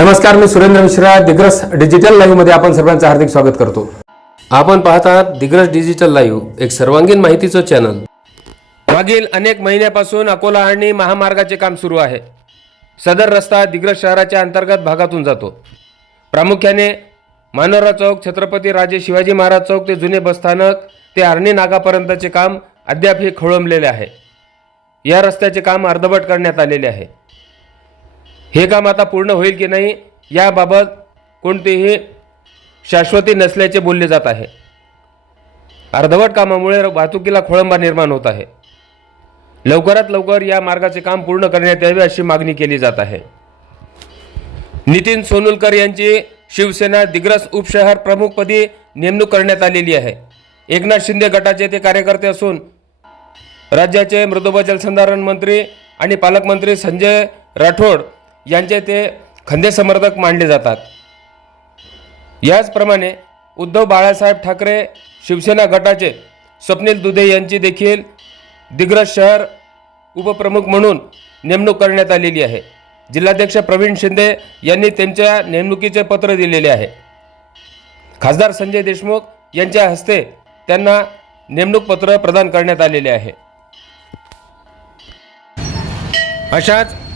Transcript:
नमस्कार मी सुरेंद्र मिश्रा दिग्रस डिजिटल लाईव्हमध्ये आपण सर्वांचं हार्दिक स्वागत करतो. आपण पाहत आहात दिग्रस डिजिटल लाईव्ह एक सर्वांगीण माहितीचं चॅनल मागील अनेक महिन्यापासून अकोला आणि महामार्गाचे काम सुरू आहे. सदर रस्ता दिग्रस शहराच्या अंतर्गत भागातून जातो. प्रामुख्याने मानोरा चौक छत्रपती राजे शिवाजी महाराज चौक ते जुने बसस्थानक ते आर्णी नागापर्यंतचे काम अद्याप हे खोळंबलेले आहे. या रस्त्याचे काम अर्धवट करण्यात आलेले आहे. हे काम आता पूर्ण होईल की नाही याबाबत कोणतीही शाश्वती नसल्याचे बोलले जात आहे. अर्धवट कामामुळे वाहतुकीला खोळंबा निर्माण होत आहे. लवकरात लवकर या मार्गाचे काम पूर्ण करण्यात यावे अशी मागणी केली जात आहे. नितीन सोनुलकर यांची शिवसेना दिग्रस उपशहर प्रमुखपदी नेमणूक करण्यात आलेली आहे. एकनाथ शिंदे गटाचे ते कार्यकर्ते असून राज्याचे मृदुबळ जलसंधारण मंत्री आणि पालकमंत्री संजय राठोड यांचे ते खंदे समर्थक मानले जातात. याचप्रमाणे उद्धव बाळासाहेब ठाकरे शिवसेना गटाचे स्वप्नील दुधे यांची देखील दिग्रज शहर उपप्रमुख म्हणून नेमणूक करण्यात आलेली आहे. जिल्हाध्यक्ष प्रवीण शिंदे यांनी त्यांच्या नेमणुकीचे पत्र दिलेले आहे. खासदार संजय देशमुख यांच्या हस्ते त्यांना नेमणूक पत्र प्रदान करण्यात आलेले आहे. अशाच